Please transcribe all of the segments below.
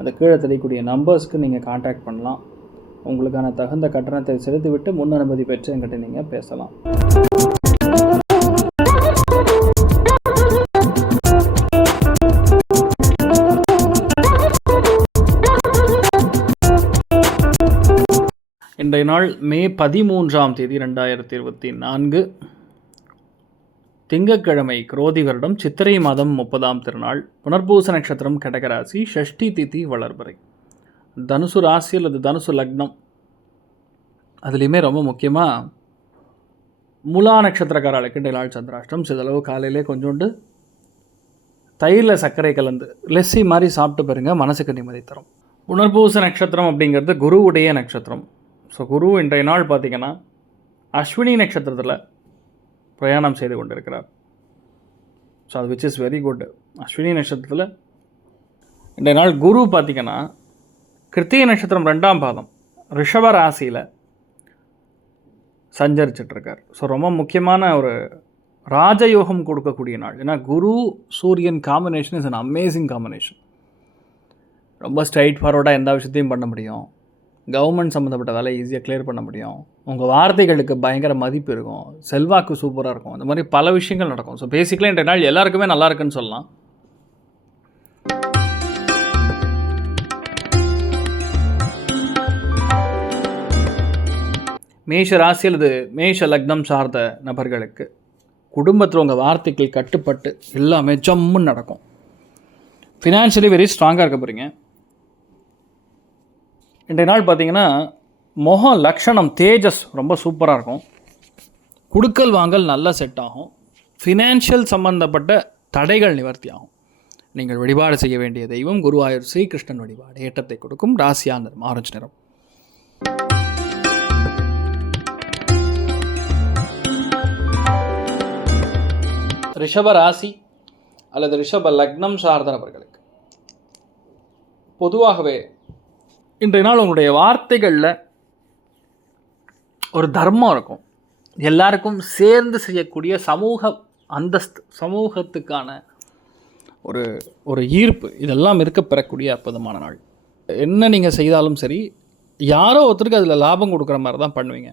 அந்த கீழே தெரியக்கூடிய நம்பர்ஸ்க்கு நீங்கள் காண்டாக்ட் பண்ணலாம். உங்களுக்கான தகுந்த கட்டணத்தை செலுத்திவிட்டு முன் அனுமதி பெற்று என்கிட்ட நீங்கள் பேசலாம். இன்றைய நாள் மே பதிமூன்றாம் தேதி ரெண்டாயிரத்தி இருபத்தி நான்கு. திங்கக்கிழமை குரோதி வருடம் சித்திரை மாதம் முப்பதாம் திருநாள் புனர்பூச நட்சத்திரம் கடகராசி ஷஷ்டி திதி வளர்பறை. தனுசு ராசி அல்லது தனுசு லக்னம். அதுலேயுமே ரொம்ப முக்கியமாக முலா நட்சத்திரக்காரர்களுக்கு இன்றைய நாள் சந்திராஷ்டம் சிதளவு காலையிலே கொஞ்சோண்டு தயிரில் சர்க்கரை கலந்து லெஸ்ஸி மாதிரி சாப்பிட்டு பாருங்க மனசுக்கு நிம்மதி தரும். புனர்பூச நட்சத்திரம் அப்படிங்கிறது குருவுடைய நட்சத்திரம். ஸோ குரு இன்றைய நாள் பார்த்திங்கன்னா அஸ்வினி நட்சத்திரத்தில் பிரயாணம் செய்து கொண்டிருக்கிறார். ஸோ அது which is very good Ashwini நட்சத்திரத்தில் இன்றைய நாள் குரு பார்த்திங்கன்னா கிருத்திகை நட்சத்திரம் ரெண்டாம் பாதம் ரிஷப ராசியில் சஞ்சரிச்சிட்ருக்கார் ஸோ ரொம்ப முக்கியமான ஒரு ராஜயோகம் கொடுக்கக்கூடிய நாள். ஏன்னா குரு சூரியன் combination is an amazing combination ரொம்ப ஸ்ட்ரைட் ஃபார்வர்டாக எந்த விஷயத்தையும் பண்ண முடியும். கவர்மெண்ட் சம்மந்தப்பட்ட வேலையை ஈஸியாக கிளியர் பண்ண முடியும். உங்கள் வார்த்தைகளுக்கு பயங்கர மதிப்பு இருக்கும். செல்வாக்கு சூப்பராக இருக்கும். இந்த மாதிரி பல விஷயங்கள் நடக்கும். ஸோ பேசிக்கலாக இன்றைய நாள் எல்லாருக்குமே நல்லா இருக்குன்னு சொல்லலாம். மேஷ ராசி அல்லது மேஷ லக்னம் சார்ந்த நபர்களுக்கு குடும்பத்தில் உங்கள் வார்த்தைகள் கட்டுப்பட்டு எல்லாமே ஜம்முன்னு நடக்கும். ஃபினான்ஷியலி வெரி ஸ்ட்ராங்காக இருக்க போகிறீங்க இன்றைய நாள் பார்த்தீங்கன்னா முகம் லக்ஷணம் தேஜஸ் ரொம்ப சூப்பராக இருக்கும். குடுக்கல் வாங்கல் நல்லா செட் ஆகும். ஃபினான்ஷியல் சம்பந்தப்பட்ட தடைகள் நிவர்த்தி ஆகும் நீங்கள் வழிபாடு செய்ய வேண்டிய தெய்வம் குருவாயூர் ஸ்ரீகிருஷ்ணன் வழிபாடு. ஏற்றத்தை கொடுக்கும் ராசியா நிறம் ஆரஞ்சு நிறம். ரிஷப ராசி அல்லது ரிஷப லக்னம் சார்ந்த நபர்களுக்கு பொதுவாகவே இன்றைய நாள் உங்களுடைய வார்த்தைகளில் ஒரு தர்மம் இருக்கும். எல்லாருக்கும் சேர்ந்து செய்யக்கூடிய சமூக அந்தஸ்து சமூகத்துக்கான ஒரு ஒரு ஈர்ப்பு இதெல்லாம் இருக்க பெறக்கூடிய அற்புதமான நாள். என்ன நீங்கள் செய்தாலும் சரி யாரோ ஒருத்தருக்கு அதில் லாபம் கொடுக்குற மாதிரி தான் பண்ணுவீங்க.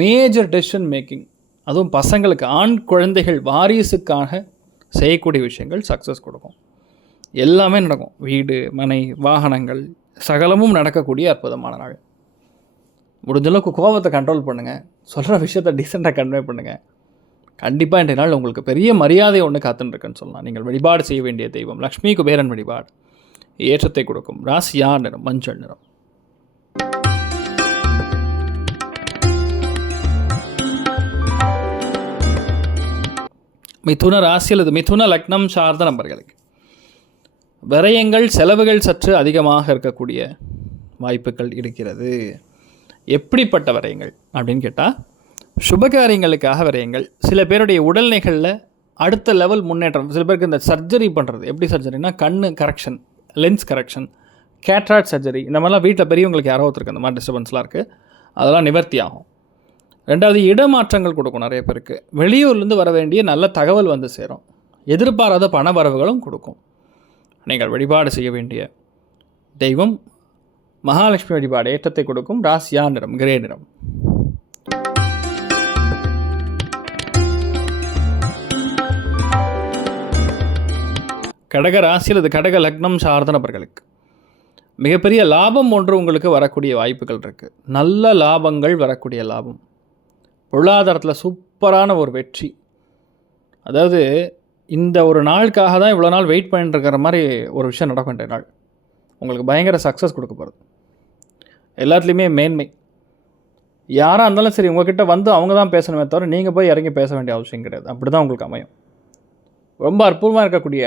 மேஜர் டெசிஷன் மேக்கிங் அதுவும் பசங்களுக்கு ஆண் குழந்தைகள் வாரிசுக்காக செய்யக்கூடிய விஷயங்கள் சக்ஸஸ் கொடுக்கும். எல்லாமே நடக்கும். வீடு மனை வாகனங்கள் சகலமும் நடக்கக்கூடிய அற்புதமான நாள். முடிஞ்சளவுக்கு கோபத்தை கண்ட்ரோல் பண்ணுங்கள் சொல்கிற விஷயத்த டீசெண்டாக கன்வே பண்ணுங்கள் கண்டிப்பாக இன்றைய நாள் உங்களுக்கு பெரிய மரியாதை ஒன்று காத்துருக்குன்னு சொல்லலாம். நீங்கள் வழிபாடு செய்ய வேண்டிய தெய்வம் லக்ஷ்மி குபேரன் வழிபாடு. ஏற்றத்தை கொடுக்கும் ராசியா நிறம்? மஞ்சள் நிறம். மிதுன ராசி அல்லது மிதுன லக்னம் சார்ந்த நபர்களுக்கு. விரயங்கள் செலவுகள் சற்று அதிகமாக இருக்கக்கூடிய வாய்ப்புகள் இருக்கிறது. எப்படிப்பட்ட விரயங்கள் அப்படின்னு கேட்டால் சுபகாரியங்களுக்காக விரயங்கள். சில பேருடைய உடல்நிலைகளில் அடுத்த லெவல் முன்னேற்றம் சில பேருக்கு இந்த சர்ஜரி பண்ணுறது எப்படி சர்ஜரினா கண் correction lens correction cataract surgery இந்த மாதிரிலாம் வீட்டில் பெரியவங்களுக்கு யாரோ ஒருத்தருக்கு அந்த மாதிரி டிஸ்டர்பன்ஸ்லாம் இருக்குது அதெல்லாம் நிவர்த்தி ஆகும். ரெண்டாவது இடமாற்றங்கள் கொடுக்கும் நிறைய பேருக்கு. வெளியூர்லேருந்து வர வேண்டிய நல்ல தகவல் வந்து சேரும். எதிர்பாராத பண வரவுகளும் கொடுக்கும். நீங்கள் வழிபாடு செய்ய வேண்டிய தெய்வம் மகாலட்சுமி வழிபாடு ஏற்றத்தை கொடுக்கும் ராசியா நிறம் கிரே நிறம். கடக ராசி அல்லது கடக லக்னம் சார்ந்த நபர்களுக்கு மிகப்பெரிய லாபம் ஒன்று உங்களுக்கு வரக்கூடிய வாய்ப்புகள் இருக்குது நல்ல லாபங்கள் வரக்கூடிய லாபம். பொருளாதாரத்தில் சூப்பரான ஒரு வெற்றி. அதாவது இந்த ஒரு நாளுக்காக தான் இவ்வளோ நாள் வெயிட் பண்ணிட்டுருக்கிற மாதிரி ஒரு விஷயம் நடக்கும் இன்றைய நாள். உங்களுக்கு பயங்கர சக்ஸஸ் கொடுக்க போகிறது எல்லாத்துலேயுமே மேன்மை. யாராக இருந்தாலும் சரி உங்ககிட்ட வந்து அவங்க தான் பேசணுமே தவிர நீங்கள் போய் இறங்கி பேச வேண்டிய அவசியம் கிடையாது. அப்படி தான் உங்களுக்கு அமையும். ரொம்ப அற்புதமாக இருக்கக்கூடிய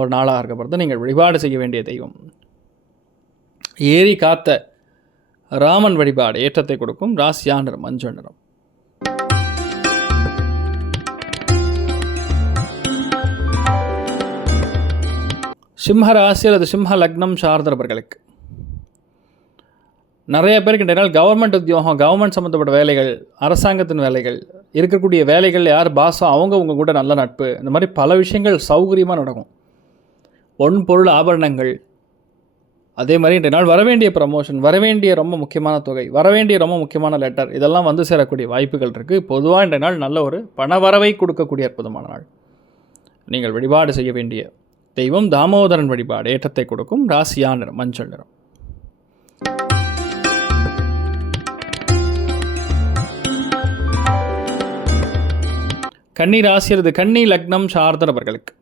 ஒரு நாளாக இருக்கப்படுறது நீங்கள் வழிபாடு செய்ய வேண்டிய தெய்வம். ஏரி காத்த ராமன் வழிபாடு ஏற்றத்தை கொடுக்கும். ராசியா நிறம் மஞ்சள் நிறம். சிம்ம ராசி அல்லது சிம்ம லக்னம் சார்ந்தவர்களுக்கு. நிறைய பேருக்கு இன்றைய நாள் கவர்மெண்ட் உத்தியோகம் கவர்மெண்ட் சம்மந்தப்பட்ட வேலைகள் அரசாங்கத்தின் வேலைகள் இருக்கக்கூடிய வேலைகள் யார் பாஸோ அவங்க உங்கள் கூட நல்ல நட்பு இந்த மாதிரி பல விஷயங்கள் சௌகரியமாக நடக்கும். பொன் பொருள் ஆபரணங்கள் அதே மாதிரி இன்றைய நாள் வரவேண்டிய ப்ரமோஷன் வரவேண்டிய ரொம்ப முக்கியமான தொகை வரவேண்டிய ரொம்ப முக்கியமான லெட்டர் இதெல்லாம் வந்து சேரக்கூடிய வாய்ப்புகள் இருக்குது பொதுவாக இன்றைய நாள் நல்ல ஒரு பண வரவை கொடுக்கக்கூடிய அற்புதமான நாள். நீங்கள் வழிபாடு செய்ய வேண்டிய தெய்வம் தாமோதரன் வழிபாடு ஏற்றத்தை கொடுக்கும் ராசியா நிறம் மஞ்சள் நிறம். கன்னி ராசி கன்னி லக்னம் சார்ந்தவர்களுக்கு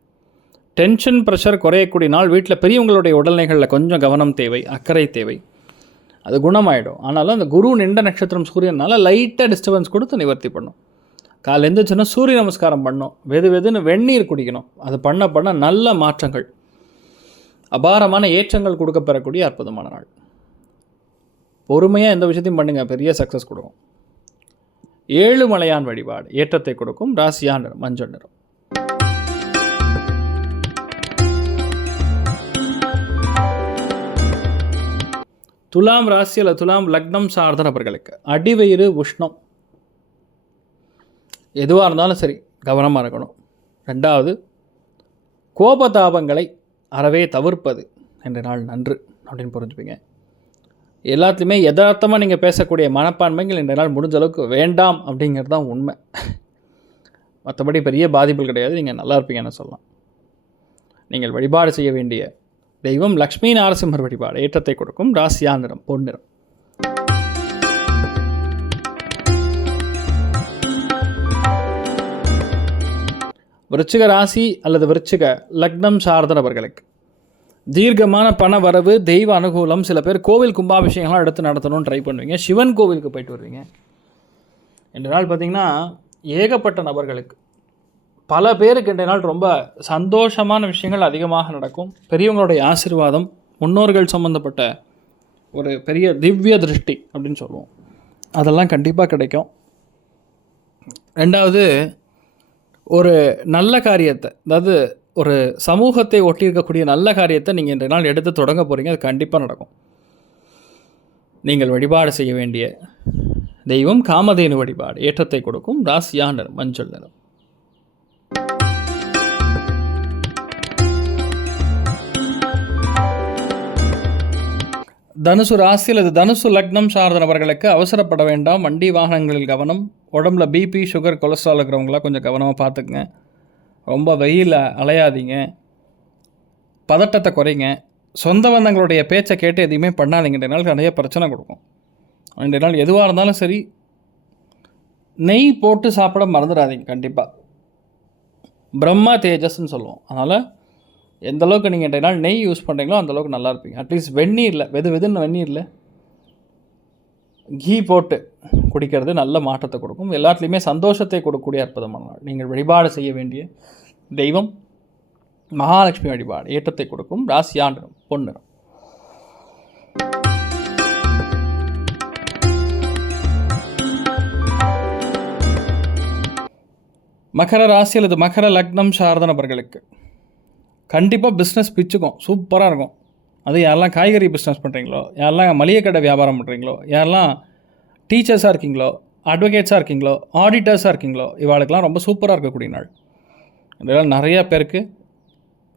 டென்ஷன் ப்ரெஷர் குறையக்கூடிய நாள் வீட்டில் பெரியவங்களுடைய உடல்நிலைகளில் கொஞ்சம் கவனம் தேவை அக்கறை தேவை. அது குணமாயிடும். ஆனாலும் அந்த குரு நின்ற நட்சத்திரம் சூரியனால லைட்டாக டிஸ்டர்பன்ஸ் கொடுத்து நிவர்த்தி பண்ணும். காலைல எழுந்திரிச்சோன்னா சூரிய நமஸ்காரம் பண்ணோம். வெது வெதுன்னு வெந்நீர் குடிக்கணும். அது பண்ண பண்ண நல்ல மாற்றங்கள். அபாரமான ஏற்றங்கள் கொடுக்க பெறக்கூடிய அற்புதமான நாள். பொறுமையாக எந்த விஷயத்தையும் பண்ணுங்கள் பெரிய சக்ஸஸ் கொடுக்கும். ஏழு மலையான் வழிபாடு ஏற்றத்தை கொடுக்கும். ராசியான் நிறம் மஞ்சள் நிறம். துலாம் ராசி அல்ல துலாம் லக்னம் சார்ந்த நபர்களுக்கு அடிவயிறு உஷ்ணம். எதுவாக இருந்தாலும் சரி கவனமாக இருக்கணும். ரெண்டாவது கோபதாபங்களை அறவே தவிர்ப்பது. என்ற நாள் நன்று அப்படின்னு புரிஞ்சுப்பீங்க. எல்லாத்துலேயுமே யதார்த்தமாக நீங்கள் பேசக்கூடிய மனப்பான்மைகள் இந்த நாள் முடிஞ்ச அளவுக்கு வேண்டாம் அப்படிங்கிறது தான் உண்மை. மற்றபடி பெரிய பாதிப்புகள் கிடையாது. நீங்கள் நல்லா இருப்பீங்கன்னு சொல்லலாம். நீங்கள் வழிபாடு செய்ய வேண்டிய தெய்வம் லக்ஷ்மி நாரசிம்மர் வழிபாடு ஏற்றத்தை கொடுக்கும். ராசியா நிறம் பொன்னிறம். விருச்சிக ராசி அல்லது விருச்சிக லக்னம் சார்ந்த நபர்களுக்கு தீர்க்கமான பண வரவு தெய்வ அனுகூலம் சில பேர் கோவில் கும்பாபிஷேகம்லாம் எடுத்து நடத்தணும்னு ட்ரை பண்ணுவீங்க. சிவன் கோவிலுக்கு போயிட்டு வருவீங்க. இன்றைய நாள் பார்த்திங்கன்னா ஏகப்பட்ட நபர்களுக்கு. பல பேருக்கு இன்றைய நாள் ரொம்ப சந்தோஷமான விஷயங்கள் அதிகமாக நடக்கும். பெரியவங்களுடைய ஆசீர்வாதம் முன்னோர்கள் சம்மந்தப்பட்ட ஒரு பெரிய திவ்ய திருஷ்டி அப்படின்னு சொல்லுவோம். அதெல்லாம் கண்டிப்பாக கிடைக்கும். ரெண்டாவது ஒரு நல்ல காரியத்தை அதாவது ஒரு சமூகத்தை ஒட்டியிருக்கக்கூடிய நல்ல காரியத்தை நீங்கள் இன்றைய நாள் எடுத்து தொடங்க போகிறீங்க அது கண்டிப்பாக நடக்கும். நீங்கள் வழிபாடு செய்ய வேண்டிய தெய்வம் காமதேனு வழிபாடு ஏற்றத்தை கொடுக்கும் ராசியா நிறம் மஞ்சள் நிறம். தனுசு ராசி அல்லது தனுசு லக்னம் சார்ந்த நபர்களுக்கு அவசரப்பட வேண்டாம். வண்டி வாகனங்களில் கவனம். உடம்புல பிபி சுகர் கொலஸ்ட்ரால் இருக்கிறவங்களாம் கொஞ்சம் கவனமாக பார்த்துக்குங்க. ரொம்ப வெயிலில் அலையாதீங்க. பதட்டத்தை குறைங்க. சொந்த பந்தங்களுடைய பேச்சை கேட்டு எதையுமே பண்ணாதீங்க. இன்றைய நாள் நிறைய பிரச்சனை கொடுக்கும். ரெண்டு நாள் எதுவாக இருந்தாலும் சரி நெய் போட்டு சாப்பிட மறந்துடாதீங்க. கண்டிப்பாக பிரம்மா தேஜஸ்ன்னு சொல்லுவோம். அதனால் எந்த அளவுக்கு நீங்கள் ரெண்டு நாள் நெய் யூஸ் பண்ணுறீங்களோ அந்த அளவுக்கு நல்லா இருப்பீங்க. அட்லீஸ்ட் வெந்நீரில் வெது வெதுன்னு வெந்நீரில். கீ போட்டு குடிக்கிறது நல்ல மாற்றத்தை கொடுக்கும். எல்லாத்துலேயுமே சந்தோஷத்தை கொடுக்கக்கூடிய அற்புதமான நாள். நீங்கள் வழிபாடு செய்ய வேண்டிய தெய்வம் மகாலட்சுமி வழிபாடு ஏற்றத்தை கொடுக்கும். ராசியாண்டிரம் பொன்னிறம் மகர ராசி அல்லது மகர லக்னம் சார்ந்த நபர்களுக்கு கண்டிப்பாக பிஸ்னஸ் பிச்சுக்கும். சூப்பராக இருக்கும். அது யாரெல்லாம் காய்கறி பிஸ்னஸ் பண்ணுறீங்களோ யாரெல்லாம் மளிகை கடை வியாபாரம் பண்ணுறீங்களோ யாரெல்லாம் டீச்சர்ஸாக இருக்கீங்களோ அட்வொகேட்ஸாக இருக்கீங்களோ ஆடிட்டர்ஸாக இருக்கீங்களோ இவாளுக்கெல்லாம் ரொம்ப சூப்பராக இருக்கக்கூடிய நாள். இதெல்லாம் நிறையா பேருக்கு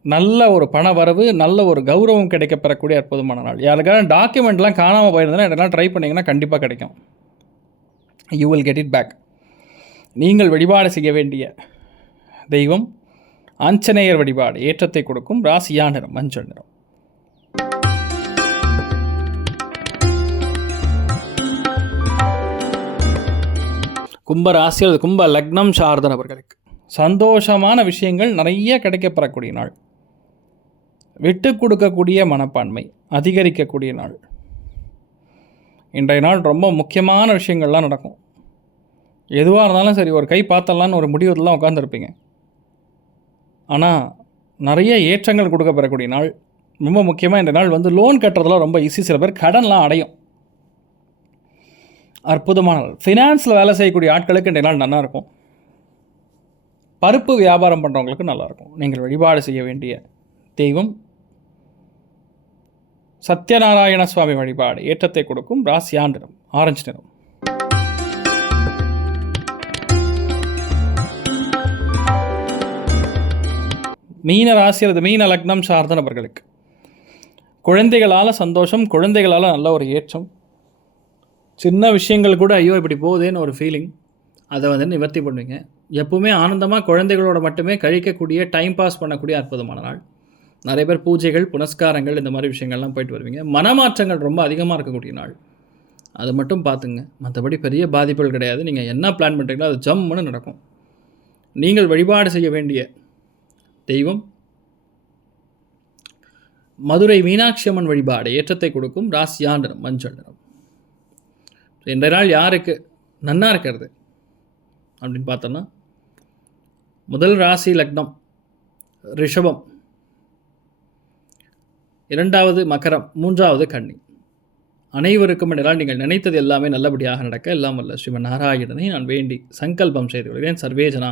நல்ல ஒரு பண வரவு நல்ல ஒரு கௌரவம் கிடைக்க பெறக்கூடிய அற்புதமான நாள். யாருக்கான டாக்குமெண்ட்லாம் காணாமல் போயிருந்ததுன்னா இதெல்லாம் ட்ரை பண்ணிங்கன்னா கண்டிப்பாக கிடைக்கும். You will get it back நீங்கள் வழிபாடு செய்ய வேண்டிய தெய்வம் ஆஞ்சநேயர் வழிபாடு ஏற்றத்தை கொடுக்கும் ராசியா நிறம் மஞ்சள் நிறம். கும்ப ராசி அல்லது கும்ப லக்னம் சார்ந்த நபர்களுக்கு சந்தோஷமான விஷயங்கள் நிறைய கிடைக்கப்பெறக்கூடிய நாள். விட்டு கொடுக்கக்கூடிய மனப்பான்மை அதிகரிக்கக்கூடிய நாள். இன்றைய நாள் ரொம்ப முக்கியமான விஷயங்கள்லாம் நடக்கும். எதுவாக இருந்தாலும் சரி ஒரு கை பார்த்தலான்னு ஒரு முடிவுலாம் உட்காந்துருப்பீங்க ஆனால் நிறைய ஏற்றங்கள் கொடுக்க பெறக்கூடிய நாள் ரொம்ப முக்கியமாக இந்த நாள் வந்து லோன் கட்டுறதுலாம் ரொம்ப ஈஸி சில பேர் கடன்லாம் அடையும். அற்புதமான நாள். ஃபினான்ஸில் வேலை செய்யக்கூடிய ஆட்களுக்கு இந்த நாள் நல்லாயிருக்கும் பருப்பு வியாபாரம் பண்ணுறவங்களுக்கு நல்லாயிருக்கும் நீங்கள் வழிபாடு செய்ய வேண்டிய தெய்வம் சத்யநாராயண சுவாமி வழிபாடு ஏற்றத்தை கொடுக்கும். ராசியான் நிறம் ஆரஞ்சு நிறம். மீன ராசி அல்லது மீன லக்னம் சார்ந்த நபர்களுக்கு. குழந்தைகளால் சந்தோஷம் குழந்தைகளால் நல்ல ஒரு ஏற்றம். சின்ன விஷயங்கள் கூட ஐயோ இப்படி போகுதேன்னு ஒரு ஃபீலிங் அதை வந்து நிவர்த்தி பண்ணுவீங்க. எப்பவுமே ஆனந்தமாக குழந்தைகளோட மட்டுமே கழிக்கக்கூடிய டைம் பாஸ் பண்ணக்கூடிய அற்புதமான நாள். நிறைய பேர் பூஜைகள் புனஸ்காரங்கள் இந்த மாதிரி விஷயங்கள்லாம் போயிட்டு வருவீங்க. மனமாற்றங்கள் ரொம்ப அதிகமாக இருக்கக்கூடிய நாள். அது மட்டும் பார்த்துங்க. மற்றபடி பெரிய பாதிப்புகள் கிடையாது. நீங்கள் என்ன பிளான் பண்ணுறீங்களோ அது ஜம்முன்னு நடக்கும். நீங்கள் வழிபாடு செய்ய வேண்டிய தெய்வம். மதுரை மீனாட்சி அம்மன் வழிபாடு ஏற்றத்தை கொடுக்கும் ராசியா நிறம் மஞ்சள் நிறம் இந்த நாள் யாருக்கு நன்னா இருக்கிறது அப்படின்னு பார்த்தோன்னா முதல் ராசி லக்னம் ரிஷபம். இரண்டாவது மகரம் மூன்றாவது கன்னி. அனைவருக்கும் என்றால் நீங்கள் நினைத்தது எல்லாமே நல்லபடியாக நடக்க எல்லாம் வல்ல. ஸ்ரீமன் நாராயணனை நான் வேண்டி சங்கல்பம் செய்து கொள்கிறேன். சர்வேஜனா